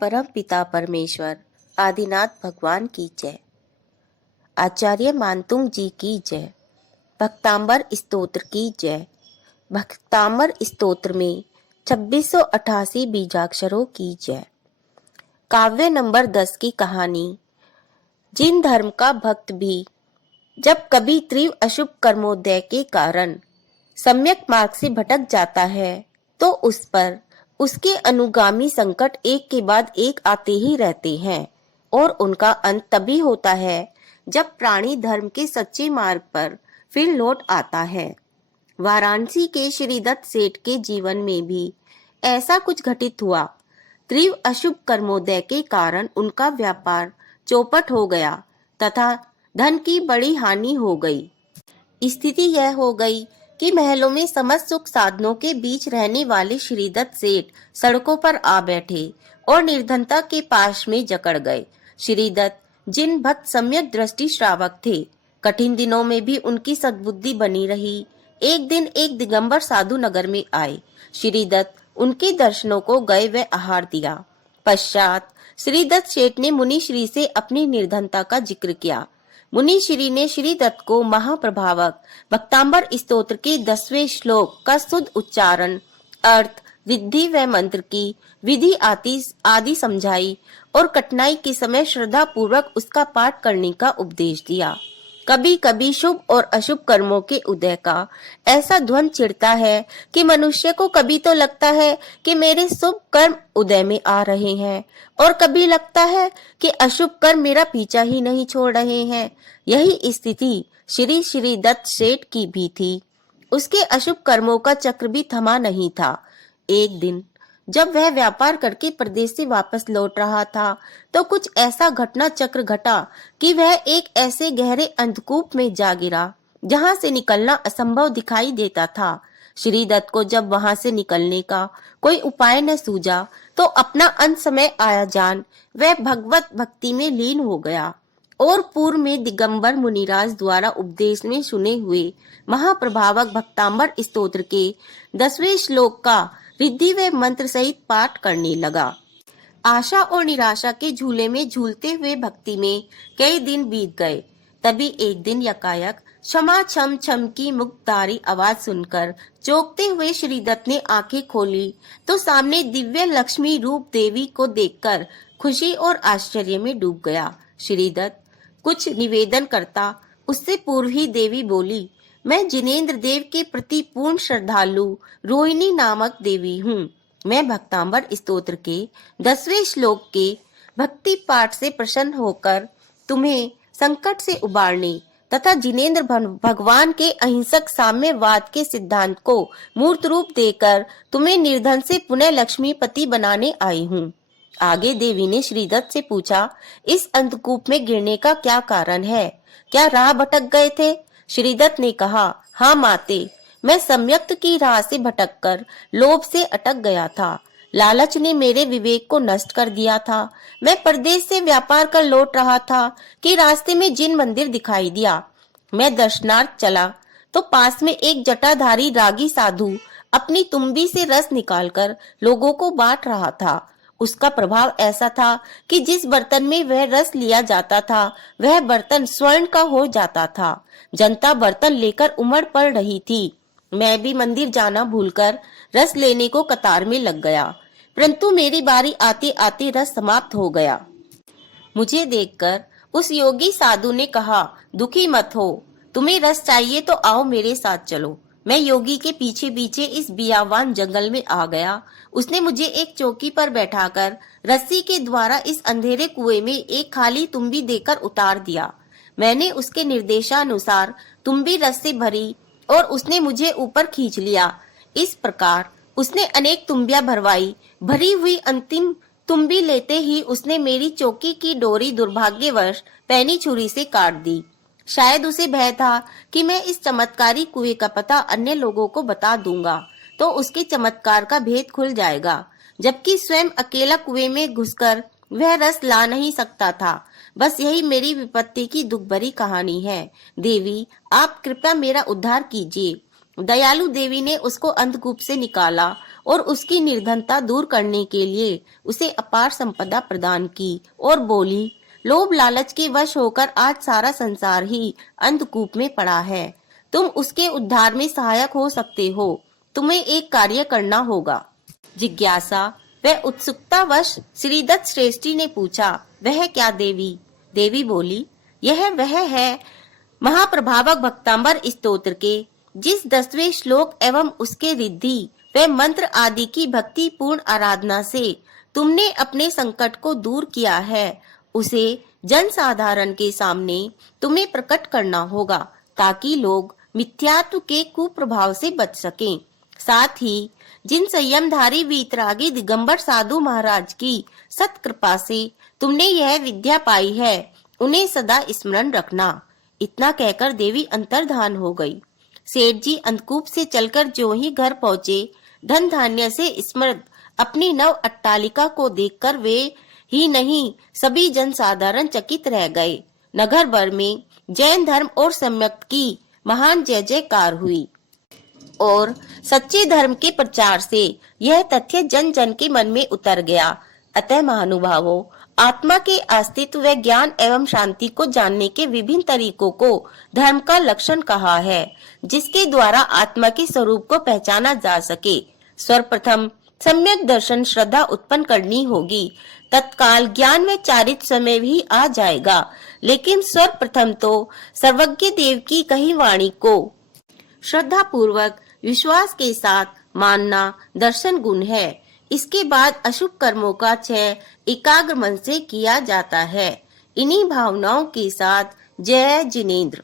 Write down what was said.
परम पिता परमेश्वर आदिनाथ भगवान की जय। आचार्य मानतुंग जी की जय। भक्तांबर स्तोत्र की जय। भक्तांबर स्तोत्र में 2688 बीजाक्षरों की जय। काव्य नंबर 10 की कहानी। जिन धर्म का भक्त भी जब कभी तीव्र अशुभ कर्मोदय के कारण सम्यक मार्ग से भटक जाता है तो उस पर उसके अनुगामी संकट एक के बाद एक आते ही रहते हैं और उनका अंत तभी होता है जब प्राणी धर्म के सच्चे मार्ग पर फिर लौट आता है। वाराणसी के श्रीदत्त सेठ के जीवन में भी ऐसा कुछ घटित हुआ। तीव्र अशुभ कर्मोदय के कारण उनका व्यापार चौपट हो गया तथा धन की बड़ी हानि हो गई। स्थिति यह हो गई कि महलों में समस्त सुख साधनों के बीच रहने वाले श्रीदत्त सेठ सड़कों पर आ बैठे और निर्धनता के पाश में जकड़ गए। श्रीदत्त जिन भक्त सम्यक दृष्टि श्रावक थे, कठिन दिनों में भी उनकी सद्बुद्धि बनी रही। एक दिन एक दिगंबर साधु नगर में आए। श्रीदत्त उनके दर्शनों को गए व आहार दिया। पश्चात श्रीदत्त सेठ ने मुनि श्री से अपनी निर्धनता का जिक्र किया। मुनि श्री ने श्रीदत्त को महाप्रभावक भक्तांबर स्तोत्र के 10वें श्लोक का शुद्ध उच्चारण, अर्थ, रिद्धि व मंत्र की विधि आदि समझाई और कठिनाई के समय श्रद्धा पूर्वक उसका पाठ करने का उपदेश दिया। कभी कभी शुभ और अशुभ कर्मों के उदय का ऐसा ध्वनि चिढ़ता है कि मनुष्य को कभी तो लगता है कि मेरे शुभ कर्म उदय में आ रहे हैं और कभी लगता है कि अशुभ कर्म मेरा पीछा ही नहीं छोड़ रहे हैं। यही स्थिति श्री दत्त सेठ की भी थी। उसके अशुभ कर्मों का चक्र भी थमा नहीं था। एक दिन जब वह व्यापार करके प्रदेश से वापस लौट रहा था तो कुछ ऐसा घटना चक्र घटा कि वह एक ऐसे गहरे अंधकूप में जा गिरा जहां से निकलना असंभव दिखाई देता था। श्रीदत्त को जब वहां से निकलने का कोई उपाय न सूझा तो अपना अंत समय आया जान वह भगवत भक्ति में लीन हो गया और पूर्व में दिगंबर मुनिराज द्वारा उपदेश में सुने हुए महाप्रभावक भक्तांबर स्तोत्र के 10वें श्लोक का रिद्धि व मंत्र सहित पाठ करने लगा। आशा और निराशा के झूले में झूलते हुए भक्ति में कई दिन बीत गए। तभी एक दिन यकायक क्षमा छम छम की मुक्तारी आवाज सुनकर चौंकते हुए श्रीदत्त ने आंखें खोली तो सामने दिव्य लक्ष्मी रूप देवी को देखकर खुशी और आश्चर्य में डूब गया। श्रीदत्त कुछ निवेदन करता उससे पूर्व ही देवी बोली, मैं जिनेंद्र देव के प्रति पूर्ण श्रद्धालु रोहिणी नामक देवी हूँ। मैं भक्तांबर स्तोत्र के 10वें श्लोक के भक्ति पाठ से प्रसन्न होकर तुम्हें संकट से उबारने तथा जिनेंद्र भगवान के अहिंसक साम्यवाद के सिद्धांत को मूर्त रूप देकर तुम्हें निर्धन से पुनः लक्ष्मीपति बनाने आई हूँ। आगे देवी ने श्रीदत्त से पूछा, इस अंधकूप में गिरने का क्या कारण है? क्या राह भटक गए थे? श्रीदत्त ने कहा, हाँ माते, मैं सम्यक्त की राह से भटककर लोभ से अटक गया था। लालच ने मेरे विवेक को नष्ट कर दिया था। मैं परदेश से व्यापार कर लौट रहा था कि रास्ते में जिन मंदिर दिखाई दिया। मैं दर्शनार्थ चला तो पास में एक जटाधारी रागी साधु अपनी तुम्बी से रस निकालकर लोगों को बांट रहा था। उसका प्रभाव ऐसा था कि जिस बर्तन में वह रस लिया जाता था वह बर्तन स्वर्ण का हो जाता था। जनता बर्तन लेकर उमड़ पड़ रही थी। मैं भी मंदिर जाना भूलकर रस लेने को कतार में लग गया, परंतु मेरी बारी आते आते रस समाप्त हो गया। मुझे देखकर उस योगी साधु ने कहा, दुखी मत हो, तुम्हें रस चाहिए तो आओ मेरे साथ चलो। मैं योगी के पीछे पीछे इस बियावान जंगल में आ गया। उसने मुझे एक चौकी पर बैठाकर रस्सी के द्वारा इस अंधेरे कुएं में एक खाली तुम्बी देकर उतार दिया। मैंने उसके निर्देशानुसार तुम्बी रस से भरी और उसने मुझे ऊपर खींच लिया। इस प्रकार उसने अनेक तुम्बियां भरवाई। भरी हुई अंतिम तुम्बी लेते ही उसने मेरी चौकी की डोरी दुर्भाग्यवश पैनी छुरी से काट दी। शायद उसे भय था कि मैं इस चमत्कारी कुएं का पता अन्य लोगों को बता दूंगा तो उसके चमत्कार का भेद खुल जाएगा, जबकि स्वयं अकेला कुएं में घुसकर वह रस ला नहीं सकता था। बस यही मेरी विपत्ति की दुख भरी कहानी है। देवी, आप कृपया मेरा उद्धार कीजिए। दयालु देवी ने उसको अंधकूप से निकाला और उसकी निर्धनता दूर करने के लिए उसे अपार संपदा प्रदान की और बोली, लोभ लालच के वश होकर आज सारा संसार ही अंधकूप में पड़ा है। तुम उसके उद्धार में सहायक हो सकते हो। तुम्हें एक कार्य करना होगा। जिज्ञासा व उत्सुकतावश श्रीदत्त श्रेष्ठी ने पूछा, वह क्या देवी? देवी बोली, यह वह है महाप्रभावक भक्तांबर स्तोत्र के जिस 10वें श्लोक एवं उसके रिद्धि व मंत्र आदि की भक्ति पूर्ण आराधना से तुमने अपने संकट को दूर किया है, उसे जन साधारण के सामने तुम्हें प्रकट करना होगा ताकि लोग मिथ्यात्व के कुप्रभाव से बच सकें। साथ ही जिन संयमधारी वीतरागी दिगंबर साधु महाराज की सत्कृपा से तुमने यह विद्या पाई है, उन्हें सदा स्मरण रखना। इतना कहकर देवी अंतर्धान हो गई। सेठ जी अंधकूप से चलकर जो ही घर पहुंचे, धन धान्य से स्मृत अपनी नव अट्टालिका को देखकर वे ही नहीं सभी जनसाधारण चकित रह गए। नगर भर में जैन धर्म और सम्यक की महान जय जयकार हुई और सच्चे धर्म के प्रचार से यह तथ्य जन जन के मन में उतर गया। अतः महानुभावों, आत्मा के अस्तित्व व ज्ञान एवं शांति को जानने के विभिन्न तरीकों को धर्म का लक्षण कहा है, जिसके द्वारा आत्मा के स्वरूप को पहचाना जा सके। सर्वप्रथम सम्यक दर्शन श्रद्धा उत्पन्न करनी होगी। तत्काल ज्ञान व चारित्र समय भी आ जाएगा, लेकिन सर्वप्रथम तो सर्वज्ञ देव की कही वाणी को श्रद्धा पूर्वक विश्वास के साथ मानना दर्शन गुण है। इसके बाद अशुभ कर्मों का क्षय एकाग्र मन से किया जाता है। इन्हीं भावनाओं के साथ जय जिनेंद्र।